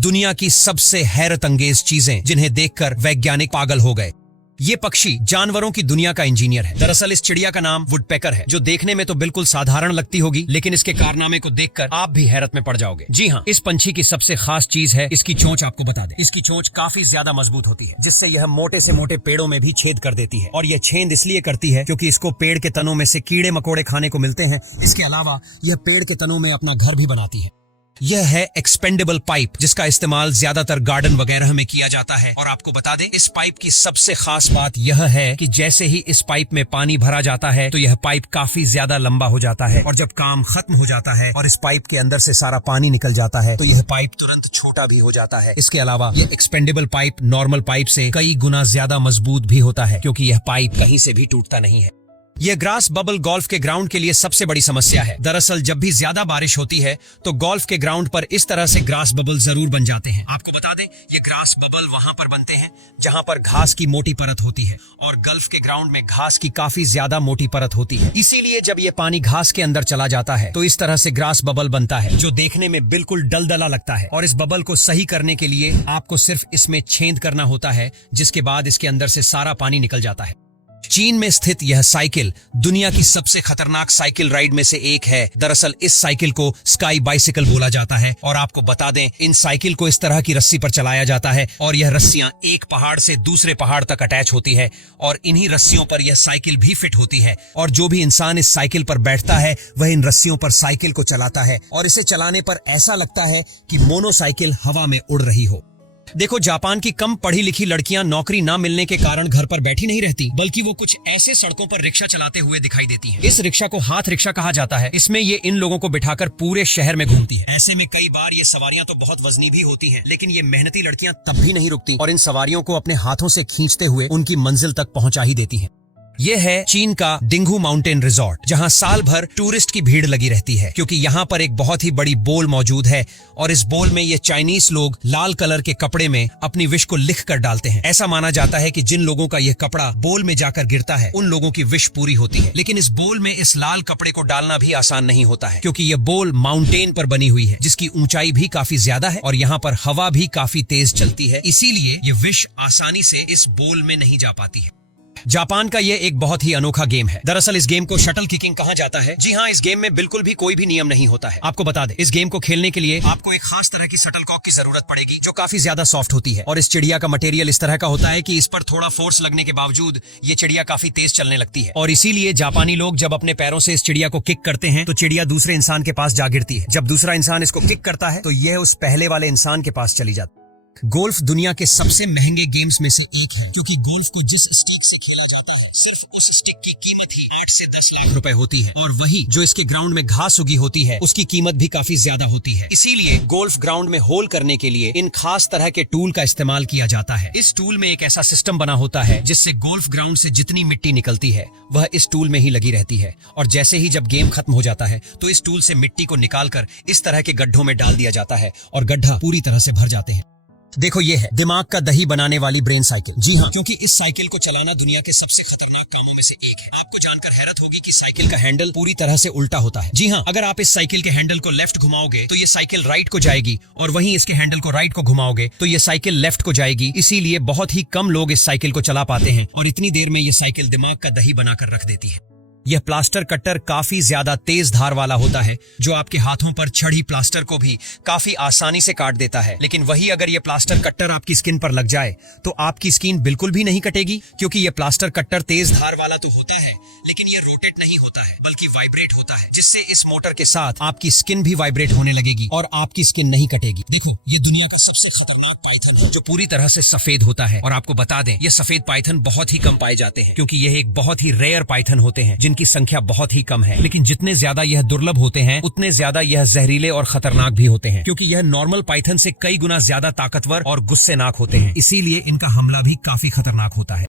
दुनिया की सबसे हैरत अंगेज चीजें जिन्हें देखकर वैज्ञानिक पागल हो गए। ये पक्षी जानवरों की दुनिया का इंजीनियर है। दरअसल इस चिड़िया का नाम वुडपेकर है, जो देखने में तो बिल्कुल साधारण लगती होगी, लेकिन इसके कारनामे को देखकर आप भी हैरत में पड़ जाओगे। जी हाँ, इस पंछी की सबसे खास चीज है इसकी चोंच। आपको बता दें, इसकी चोंच काफी ज्यादा मजबूत होती है, जिससे यह मोटे से मोटे पेड़ों में भी छेद कर देती है। और यह छेद इसलिए करती है क्योंकि इसको पेड़ के तनों में से कीड़े मकोड़े खाने को मिलते हैं। इसके अलावा यह पेड़ के तनों में अपना घर भी बनाती है। यह है एक्सपेंडेबल पाइप, जिसका इस्तेमाल ज्यादातर गार्डन वगैरह में किया जाता है। और आपको बता दें, इस पाइप की सबसे खास बात यह है कि जैसे ही इस पाइप में पानी भरा जाता है तो यह पाइप काफी ज्यादा लंबा हो जाता है, और जब काम खत्म हो जाता है और इस पाइप के अंदर से सारा पानी निकल जाता है तो यह पाइप तुरंत छोटा भी हो जाता है। इसके अलावा यह एक्सपेंडेबल पाइप नॉर्मल पाइप से कई गुना ज्यादा मजबूत भी होता है, क्योंकि यह पाइप कहीं से भी टूटता नहीं है। यह ग्रास बबल गोल्फ के ग्राउंड के लिए सबसे बड़ी समस्या है। दरअसल जब भी ज्यादा बारिश होती है तो गोल्फ के ग्राउंड पर इस तरह से ग्रास बबल जरूर बन जाते हैं। आपको बता दें, ये ग्रास बबल वहां पर बनते हैं जहां पर घास की मोटी परत होती है, और गल्फ के ग्राउंड में घास की काफी ज्यादा मोटी परत होती है। इसीलिए जब ये पानी घास के अंदर चला जाता है तो इस तरह से ग्रास बबल बनता है, जो देखने में बिल्कुल दलदला लगता है। और इस बबल को सही करने के लिए आपको सिर्फ इसमें छेद करना होता है, जिसके बाद इसके अंदर से सारा पानी निकल जाता है। चीन में स्थित यह साइकिल दुनिया की सबसे खतरनाक साइकिल राइड में से एक है। दरअसल इस साइकिल को स्काई बाइसिकल बोला जाता है। और आपको बता दें, इन साइकिल को इस तरह की रस्सी पर चलाया जाता है, और यह रस्सियां एक पहाड़ से दूसरे पहाड़ तक अटैच होती है, और इन्हीं रस्सियों पर यह साइकिल भी फिट होती है। और जो भी इंसान इस साइकिल पर बैठता है वह इन रस्सियों पर साइकिल को चलाता है, और इसे चलाने पर ऐसा लगता है कि मोनोसाइकिल हवा में उड़ रही हो। देखो, जापान की कम पढ़ी लिखी लड़कियां नौकरी ना मिलने के कारण घर पर बैठी नहीं रहती, बल्कि वो कुछ ऐसे सड़कों पर रिक्शा चलाते हुए दिखाई देती हैं। इस रिक्शा को हाथ रिक्शा कहा जाता है। इसमें ये इन लोगों को बिठाकर पूरे शहर में घूमती है। ऐसे में कई बार ये सवारियां तो बहुत वजनी भी होती हैं, लेकिन ये मेहनती लड़कियां तब भी नहीं रुकती और इन सवारियों को अपने हाथों से खींचते हुए उनकी मंजिल तक पहुंचा ही देती हैं। यह है चीन का डिंगू माउंटेन रिजॉर्ट, जहां साल भर टूरिस्ट की भीड़ लगी रहती है, क्योंकि यहाँ पर एक बहुत ही बड़ी बोल मौजूद है, और इस बोल में ये चाइनीज लोग लाल कलर के कपड़े में अपनी विश को लिख कर डालते हैं। ऐसा माना जाता है कि जिन लोगों का यह कपड़ा बोल में जाकर गिरता है उन लोगों की विश पूरी होती है। लेकिन इस बोल में इस लाल कपड़े को डालना भी आसान नहीं होता है, क्योंकि यह बोल माउंटेन पर बनी हुई है, जिसकी ऊंचाई भी काफी ज्यादा है, और यहाँ पर हवा भी काफी तेज चलती है। इसीलिए ये विश आसानी से इस बोल में नहीं जा पाती है। जापान का यह एक बहुत ही अनोखा गेम है। दरअसल इस गेम को शटल किकिंग कहा जाता है। जी हाँ, इस गेम में बिल्कुल भी कोई भी नियम नहीं होता है। आपको बता दें, इस गेम को खेलने के लिए आपको एक खास तरह की शटलकॉक की जरूरत पड़ेगी, जो काफी ज्यादा सॉफ्ट होती है। और इस चिड़िया का मटेरियल इस तरह का होता है कि इस पर थोड़ा फोर्स लगने के बावजूद ये चिड़िया काफी तेज चलने लगती है। और इसीलिए जापानी लोग जब अपने पैरों से इस चिड़िया को किक करते हैं तो चिड़िया दूसरे इंसान के पास जा गिरती है। जब दूसरा इंसान इसको किक करता है तो यह उस पहले वाले इंसान के पास चली जाती है। गोल्फ दुनिया के सबसे महंगे गेम्स में से एक है, क्योंकि गोल्फ को जिस स्टिक से खेला जाता है सिर्फ उस स्टिक की कीमत ही 8 से 10 लाख रुपए होती है, और वही जो इसके ग्राउंड में घास उगी होती है उसकी कीमत भी काफी ज्यादा होती है। इसीलिए गोल्फ ग्राउंड में होल करने के लिए इन खास तरह के टूल का इस्तेमाल किया जाता है। इस टूल में एक ऐसा सिस्टम बना होता है जिससे गोल्फ ग्राउंड से जितनी मिट्टी निकलती है वह इस टूल में ही लगी रहती है, और जैसे ही जब गेम खत्म हो जाता है तो इस टूल से मिट्टी को निकालकर इस तरह के गड्ढों में डाल दिया जाता है, और गड्ढा पूरी तरह से भर जाते हैं। देखो, ये है दिमाग का दही बनाने वाली ब्रेन साइकिल। जी हाँ, क्योंकि इस साइकिल को चलाना दुनिया के सबसे खतरनाक कामों में से एक है। आपको जानकर हैरत होगी कि साइकिल का हैंडल पूरी तरह से उल्टा होता है। जी हाँ, अगर आप इस साइकिल के हैंडल को लेफ्ट घुमाओगे तो ये साइकिल राइट को जाएगी, और वहीं इसके हैंडल को राइट को घुमाओगे तो ये साइकिल लेफ्ट को जाएगी। इसीलिए बहुत ही कम लोग इस साइकिल को चला पाते हैं, और इतनी देर में ये साइकिल दिमाग का दही बनाकर रख देती है। यह प्लास्टर कटर काफी ज्यादा तेज धार वाला होता है, जो आपके हाथों पर चढ़ी प्लास्टर को भी काफी आसानी से काट देता है। लेकिन वही अगर यह प्लास्टर कटर आपकी स्किन पर लग जाए तो आपकी स्किन बिल्कुल भी नहीं कटेगी, क्योंकि यह प्लास्टर कटर तेज धार वाला तो होता है, लेकिन यह रोटेट नहीं होता है बल्कि वाइब्रेट होता है, जिससे इस मोटर के साथ आपकी स्किन भी वाइब्रेट होने लगेगी और आपकी स्किन नहीं कटेगी। देखो, ये दुनिया का सबसे खतरनाक पाइथन है, जो पूरी तरह से सफेद होता है। और आपको बता दें, ये सफेद पाइथन बहुत ही कम पाए जाते हैं, क्योंकि यह एक बहुत ही रेयर पाइथन होते हैं जिनकी संख्या बहुत ही कम है। लेकिन जितने ज्यादा यह दुर्लभ होते हैं उतने ज्यादा यह जहरीले और खतरनाक भी होते हैं, क्योंकि यह नॉर्मल पाइथन से कई गुना ज्यादा ताकतवर और गुस्सेनाक होते हैं। इसीलिए इनका हमला भी काफी खतरनाक होता है।